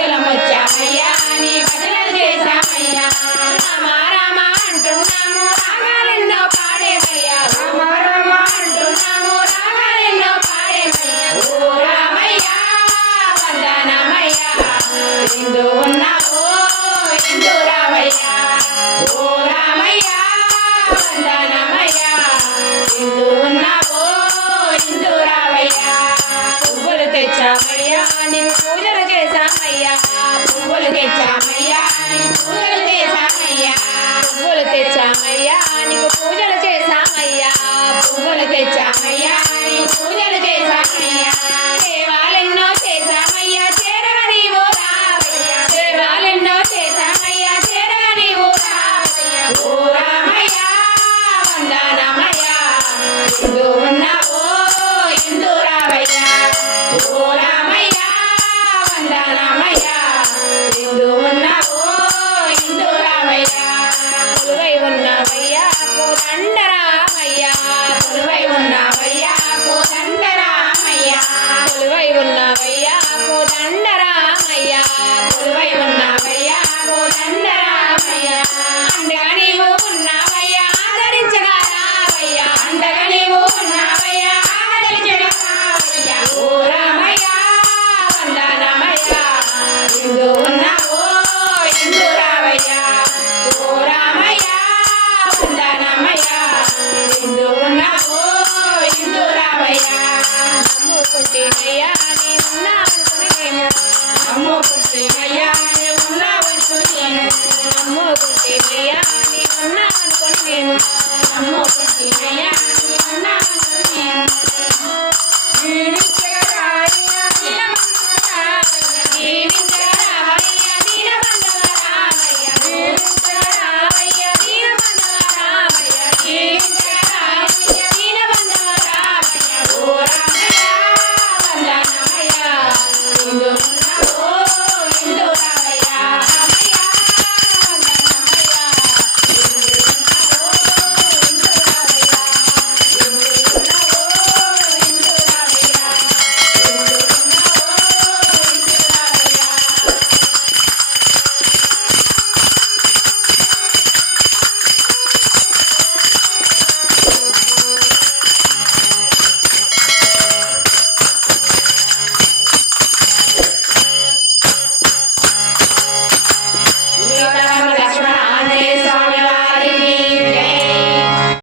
భక్తులమొచ్చామయ్యా నీ భజనలు చేశామయ్యా రామ రామ అంటున్నాము రాగాలెన్నో పాడేమయ్యా రామ రామ అంటున్నాము రాగాలెన్నో పాడేమయ్యా ఓ రామయ్యా వందనమయ్యా ఎందు ఉన్నావో ఎందు రామయ్యా ఓ రామయ్యా వందనమయ్యా ఎందు ఉన్నావో ఎందు రామయ్యా పువ్వులు తెచ్చామయ్యా నీకు పూజలు చేశామయ్యా పువ్వులు తెచ్చామయ్యా నీకు పూజలు చేశామయ్యా పువ్వులు తెచ్చామయ్యా నీకు పూజలు చేశామయ్యా పువ్వులు తెచ్చామయ్యా నీకు పూజలు చేశామయ్యా సేవాలెన్నో చేశామయ్యా చేరగా నీవు రావయ్యా సేవాలెన్నో చేశామయ్యా చేరగా నీవు రావయ్యా ఓ రామయ్యా వందనమయ్యా ఎందు ఉన్నావో ఎందు రావయ్యా ఓ రామయ్యా వందనమయ్యా ఎందు ఉన్నావో ఎందు రామయ్యా కొలువై ఉన్నవయ్యా కోదండరామయ్యా కొలువై ఉన్నవయ్యా కోదండరామయ్యా కొలువై ఉన్నవయ్యా కోదండరామయ్యా కొలువై ఉన్నవయ్యా కోదండరామయ్యా అండగా నీవు ఉన్నావయ్యా ఆదరించగా రావయ్యా అండగా నీవు ఉన్నావయ్యా ఆదరించగా రావయ్యా ఓ రామయ్యా వందనమయ్యా ఎందు ఉన్నావో ఎందు రావయ్యా ఓ రామయ్యా వందనమయ్యా ఎందు ఉన్నావో ఎందు రావయ్యా నమ్ముకుంటేనయ్యా నీ ఉన్నావనుకుని నేను నమ్ముకుంటేనయ్యా నీ ఉన్నావనుకుని నేను నమ్ముకుంటేనయ్యా నీ ఉన్నావనుకుని నేను నమ్ముకుంటేనయ్యా